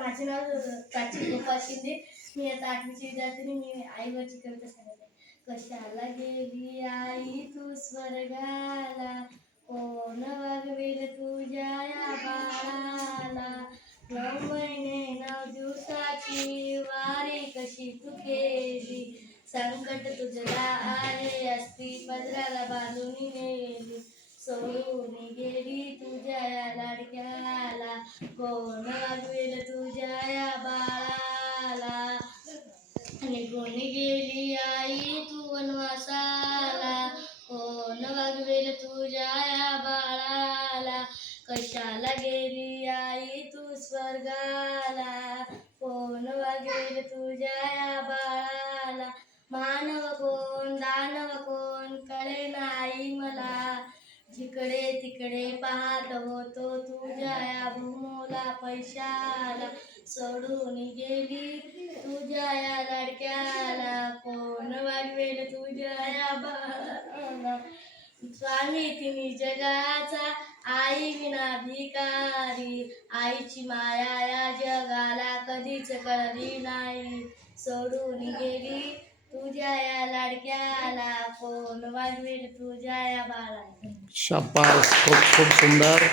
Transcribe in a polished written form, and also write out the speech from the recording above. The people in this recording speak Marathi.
माझे नाव प्राची गोपाळ शिंदे. मी आता 8वीची विद्यार्थिनी. मी आईवरची कविता सांगत आहे. कशाला गेली आई तू स्वर्गाला, कोण वागवेल तुझ्या या बाळाला. 9 महिने 9 दिवसाची वारी कशी तू केली, संकट तुझला आहे असती पदराला बांधून नेली. सोडून गेली तुझ्या या लाडक्याला, कोण वागवेल तुझ्या या बाळाला. निघून गेली आई तू वनवासाला, कोण वागवेल तुझ्या या बाळाला. कशाला गेली आई तू स्वर्गाला, कोण वागवेल तुझ्या या बाळाला. मानव कोण दानव कोण कळे नाही मला, जिकडे तिकडे पाहत होतो तुझ्या या भूमोला पैशाला. सोडून गेली तुझ्या या लाडक्याला, कोण वागवेल तुझ्या या बाळाला. स्वामी तिन्ही जगाचा आई विना भिकारी, आईची माया या जगाला कधीच कळली नाही. सोडून गेली तुझ्या या लाडक्याला, कोण वागवेल तुझ्या या बाळाला. शाबास, खूप खूप सुंदर.